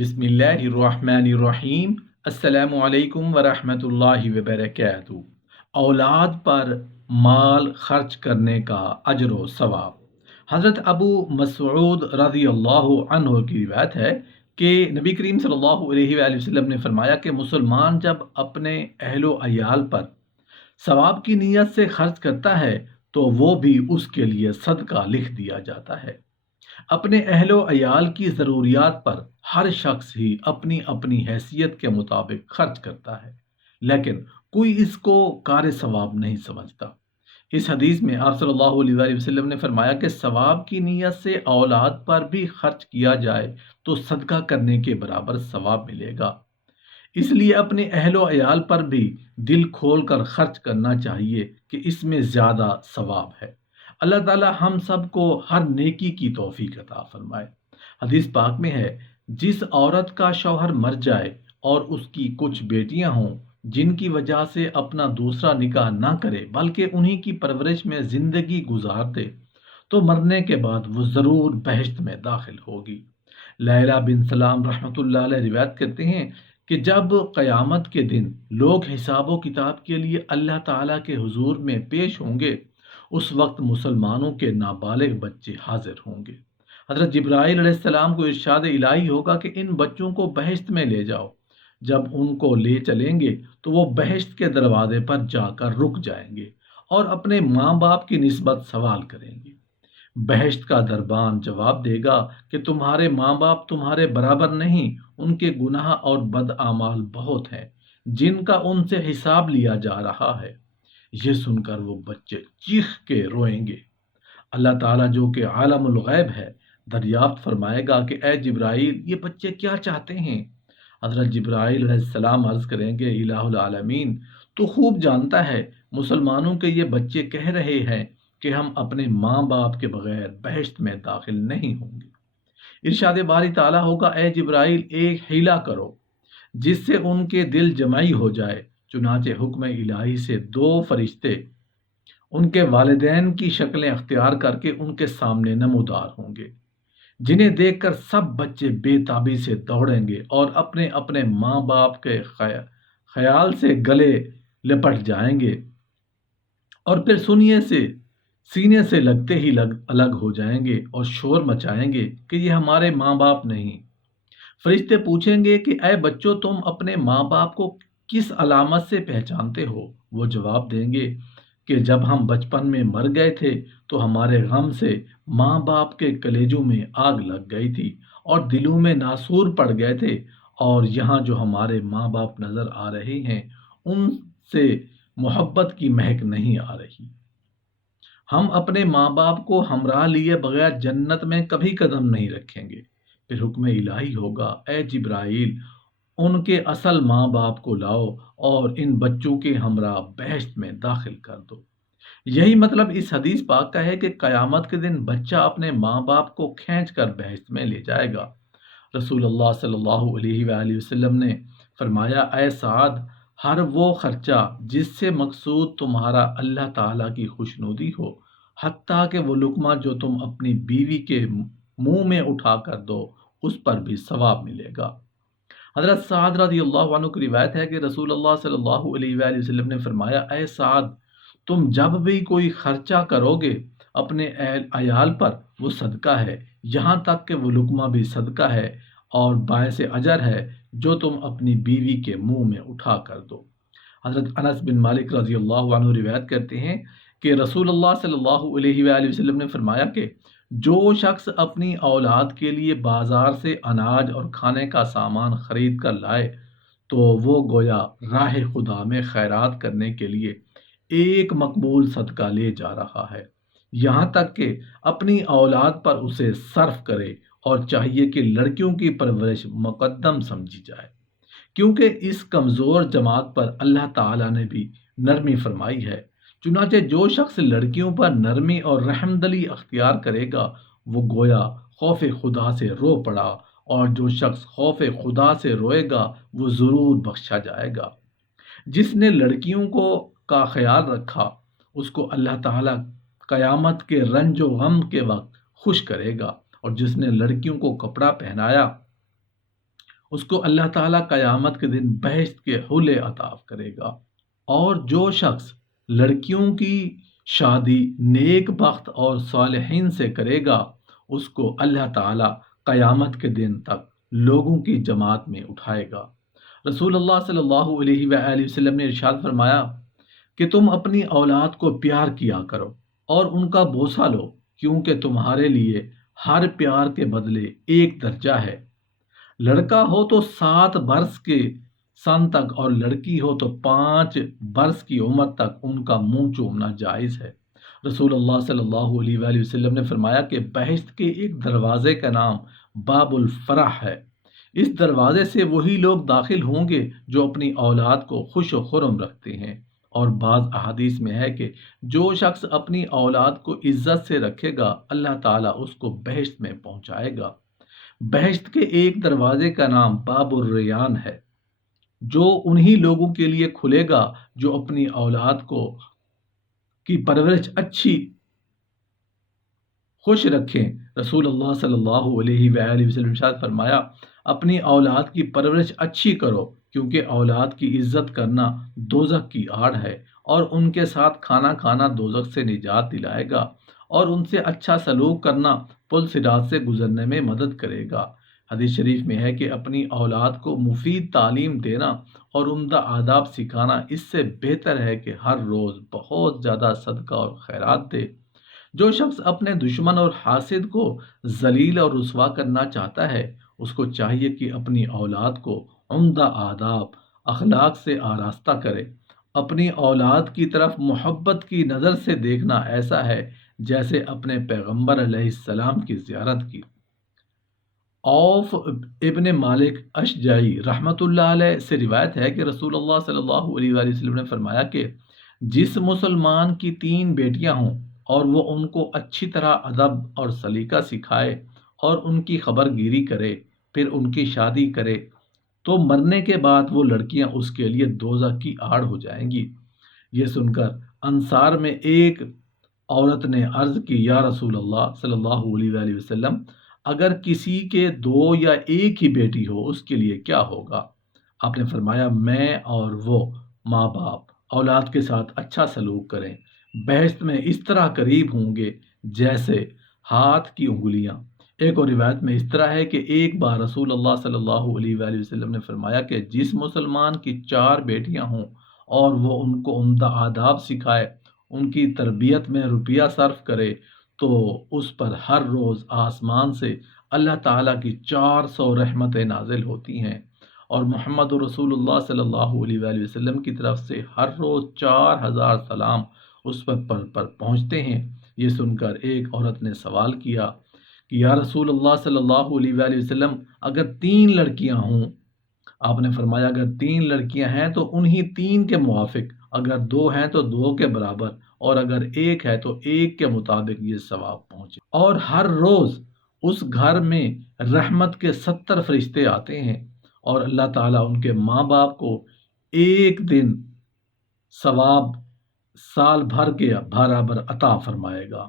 بسم اللہ الرحمن الرحیم۔ السلام علیکم ورحمۃ اللہ وبرکاتہ۔ اولاد پر مال خرچ کرنے کا اجر و ثواب۔ حضرت ابو مسعود رضی اللہ عنہ کی روایت ہے کہ نبی کریم صلی اللہ علیہ وآلہ وسلم نے فرمایا کہ مسلمان جب اپنے اہل و عیال پر ثواب کی نیت سے خرچ کرتا ہے تو وہ بھی اس کے لیے صدقہ لکھ دیا جاتا ہے۔ اپنے اہل و عیال کی ضروریات پر ہر شخص ہی اپنی اپنی حیثیت کے مطابق خرچ کرتا ہے، لیکن کوئی اس کو کار ثواب نہیں سمجھتا۔ اس حدیث میں آپ صلی اللہ علیہ وآلہ وسلم نے فرمایا کہ ثواب کی نیت سے اولاد پر بھی خرچ کیا جائے تو صدقہ کرنے کے برابر ثواب ملے گا۔ اس لیے اپنے اہل و عیال پر بھی دل کھول کر خرچ کرنا چاہیے کہ اس میں زیادہ ثواب ہے۔ اللہ تعالی ہم سب کو ہر نیکی کی توفیق عطا فرمائے۔ حدیث پاک میں ہے، جس عورت کا شوہر مر جائے اور اس کی کچھ بیٹیاں ہوں جن کی وجہ سے اپنا دوسرا نکاح نہ کرے بلکہ انہی کی پرورش میں زندگی گزار دے تو مرنے کے بعد وہ ضرور بہشت میں داخل ہوگی۔ لیلہ بن سلام رحمۃ اللہ علیہ روایت کرتے ہیں کہ جب قیامت کے دن لوگ حساب و کتاب کے لیے اللہ تعالیٰ کے حضور میں پیش ہوں گے، اس وقت مسلمانوں کے نابالغ بچے حاضر ہوں گے۔ حضرت جبرائیل علیہ السلام کو ارشاد الہی ہوگا کہ ان بچوں کو بہشت میں لے جاؤ۔ جب ان کو لے چلیں گے تو وہ بہشت کے دروازے پر جا کر رک جائیں گے اور اپنے ماں باپ کی نسبت سوال کریں گے۔ بہشت کا دربان جواب دے گا کہ تمہارے ماں باپ تمہارے برابر نہیں، ان کے گناہ اور بد اعمال بہت ہیں جن کا ان سے حساب لیا جا رہا ہے۔ یہ سن کر وہ بچے چیخ کے روئیں گے۔ اللہ تعالیٰ جو کہ عالم الغیب ہے دریافت فرمائے گا کہ اے جبرائیل، یہ بچے کیا چاہتے ہیں؟ حضرت جبرائیل علیہ السلام عرض کریں گے، الہ العالمین تو خوب جانتا ہے، مسلمانوں کے یہ بچے کہہ رہے ہیں کہ ہم اپنے ماں باپ کے بغیر بہشت میں داخل نہیں ہوں گے۔ ارشاد باری تعالیٰ ہوگا، اے جبرائیل ایک حیلہ کرو جس سے ان کے دل جمعی ہو جائے۔ چنانچہ حکم الہی سے دو فرشتے ان کے والدین کی شکلیں اختیار کر کے ان کے سامنے نمودار ہوں گے، جنہیں دیکھ کر سب بچے بے تابی سے دوڑیں گے اور اپنے اپنے ماں باپ کے خیال سے گلے لپٹ جائیں گے اور پھر سینے سے لگتے ہی الگ ہو جائیں گے اور شور مچائیں گے کہ یہ ہمارے ماں باپ نہیں۔ فرشتے پوچھیں گے کہ اے بچوں، تم اپنے ماں باپ کو کس علامت سے پہچانتے ہو؟ وہ جواب دیں گے کہ جب ہم بچپن میں مر گئے تھے تو ہمارے غم سے ماں باپ کے کلیجوں میں آگ لگ گئی تھی اور دلوں میں ناسور پڑ گئے تھے، اور یہاں جو ہمارے ماں باپ نظر آ رہے ہیں ان سے محبت کی مہک نہیں آ رہی۔ ہم اپنے ماں باپ کو ہمراہ لیے بغیر جنت میں کبھی قدم نہیں رکھیں گے۔ پھر حکم الہی ہوگا، اے جبرائیل ان کے اصل ماں باپ کو لاؤ اور ان بچوں کے ہمراہ بہشت میں داخل کر دو۔ یہی مطلب اس حدیث پاک کا ہے کہ قیامت کے دن بچہ اپنے ماں باپ کو کھینچ کر بہشت میں لے جائے گا۔ رسول اللہ صلی اللہ علیہ وآلہ وسلم نے فرمایا، اے سعد، ہر وہ خرچہ جس سے مقصود تمہارا اللہ تعالیٰ کی خوشنودی ہو، حتیٰ کہ وہ لقمہ جو تم اپنی بیوی کے منہ میں اٹھا کر دو، اس پر بھی ثواب ملے گا۔ حضرت سعد رضی اللہ عنہ کی روایت ہے کہ رسول اللہ صلی اللہ علیہ وآلہ وسلم نے فرمایا، اے سعد، تم جب بھی کوئی خرچہ کرو گے اپنے عیال پر وہ صدقہ ہے، یہاں تک کہ وہ لقمہ بھی صدقہ ہے اور باعث اجر ہے جو تم اپنی بیوی کے منہ میں اٹھا کر دو۔ حضرت انس بن مالک رضی اللہ عنہ روایت کرتے ہیں کہ رسول اللہ صلی اللہ علیہ وآلہ وسلم نے فرمایا کہ جو شخص اپنی اولاد کے لیے بازار سے اناج اور کھانے کا سامان خرید کر لائے تو وہ گویا راہ خدا میں خیرات کرنے کے لیے ایک مقبول صدقہ لے جا رہا ہے، یہاں تک کہ اپنی اولاد پر اسے صرف کرے، اور چاہیے کہ لڑکیوں کی پرورش مقدم سمجھی جائے، کیونکہ اس کمزور جماعت پر اللہ تعالیٰ نے بھی نرمی فرمائی ہے۔ چنانچہ جو شخص لڑکیوں پر نرمی اور رحم دلی اختیار کرے گا وہ گویا خوف خدا سے رو پڑا، اور جو شخص خوف خدا سے روئے گا وہ ضرور بخشا جائے گا۔ جس نے لڑکیوں کا خیال رکھا اس کو اللہ تعالیٰ قیامت کے رنج و غم کے وقت خوش کرے گا، اور جس نے لڑکیوں کو کپڑا پہنایا اس کو اللہ تعالیٰ قیامت کے دن بہشت کے حلے عطا کرے گا۔ اور جو شخص لڑکیوں کی شادی نیک بخت اور صالحین سے کرے گا، اس کو اللہ تعالیٰ قیامت کے دن تک لوگوں کی جماعت میں اٹھائے گا۔ رسول اللہ صلی اللہ علیہ وآلہ وسلم نے ارشاد فرمایا کہ تم اپنی اولاد کو پیار کیا کرو اور ان کا بوسہ لو، کیونکہ تمہارے لیے ہر پیار کے بدلے ایک درجہ ہے۔ لڑکا ہو تو 7 برس کے سن تک اور لڑکی ہو تو 5 برس کی عمر تک ان کا منہ چومنا جائز ہے۔ رسول اللہ صلی اللہ علیہ وآلہ وسلم نے فرمایا کہ بہشت کے ایک دروازے کا نام باب الفرح ہے۔ اس دروازے سے وہی لوگ داخل ہوں گے جو اپنی اولاد کو خوش و خرم رکھتے ہیں۔ اور بعض احادیث میں ہے کہ جو شخص اپنی اولاد کو عزت سے رکھے گا، اللہ تعالیٰ اس کو بہشت میں پہنچائے گا۔ بہشت کے ایک دروازے کا نام باب الریان ہے، جو انہی لوگوں کے لیے کھلے گا جو اپنی اولاد کی پرورش اچھی خوش رکھیں۔ رسول اللہ صلی اللہ علیہ وآلہ وسلم ارشاد فرمایا، اپنی اولاد کی پرورش اچھی کرو، کیونکہ اولاد کی عزت کرنا دوزخ کی آڑ ہے، اور ان کے ساتھ کھانا کھانا دوزخ سے نجات دلائے گا، اور ان سے اچھا سلوک کرنا پل صراط سے گزرنے میں مدد کرے گا۔ حدیث شریف میں ہے کہ اپنی اولاد کو مفید تعلیم دینا اور عمدہ آداب سکھانا اس سے بہتر ہے کہ ہر روز بہت زیادہ صدقہ اور خیرات دے۔ جو شخص اپنے دشمن اور حاسد کو ذلیل اور رسوا کرنا چاہتا ہے، اس کو چاہیے کہ اپنی اولاد کو عمدہ آداب اخلاق سے آراستہ کرے۔ اپنی اولاد کی طرف محبت کی نظر سے دیکھنا ایسا ہے جیسے اپنے پیغمبر علیہ السلام کی زیارت کی۔ عوف ابن مالک اشجعی رحمۃ اللہ علیہ سے روایت ہے کہ رسول اللہ صلی اللہ علیہ وآلہ وسلم نے فرمایا کہ جس مسلمان کی 3 بیٹیاں ہوں اور وہ ان کو اچھی طرح ادب اور سلیقہ سکھائے اور ان کی خبر گیری کرے، پھر ان کی شادی کرے، تو مرنے کے بعد وہ لڑکیاں اس کے لیے دوزخ کی آڑ ہو جائیں گی۔ یہ سن کر انصار میں ایک عورت نے عرض کی، یا رسول اللہ صلی اللہ علیہ وآلہ وسلم، اگر کسی کے 2 یا ایک ہی بیٹی ہو اس کے لیے کیا ہوگا؟ آپ نے فرمایا، میں اور وہ ماں باپ اولاد کے ساتھ اچھا سلوک کریں، بہشت میں اس طرح قریب ہوں گے جیسے ہاتھ کی انگلیاں۔ ایک اور روایت میں اس طرح ہے کہ ایک بار رسول اللہ صلی اللہ علیہ وآلہ وسلم نے فرمایا کہ جس مسلمان کی 4 بیٹیاں ہوں اور وہ ان کو عمدہ آداب سکھائے، ان کی تربیت میں روپیہ صرف کرے، تو اس پر ہر روز آسمان سے اللہ تعالیٰ کی 400 رحمتیں نازل ہوتی ہیں، اور محمد رسول اللہ صلی اللہ علیہ وآلہ وسلم کی طرف سے ہر روز 4000 سلام اس پر پہنچتے ہیں۔ یہ سن کر ایک عورت نے سوال کیا کہ یا رسول اللہ صلی اللہ علیہ وآلہ وسلم، اگر 3 لڑکیاں ہوں؟ آپ نے فرمایا، اگر 3 لڑکیاں ہیں تو انہی 3 کے موافق، اگر 2 ہیں تو 2 کے برابر، اور اگر 1 ہے تو 1 کے مطابق یہ ثواب پہنچے۔ اور ہر روز اس گھر میں رحمت کے 70 فرشتے آتے ہیں، اور اللہ تعالیٰ ان کے ماں باپ کو ایک دن ثواب سال بھر کے برابر عطا فرمائے گا۔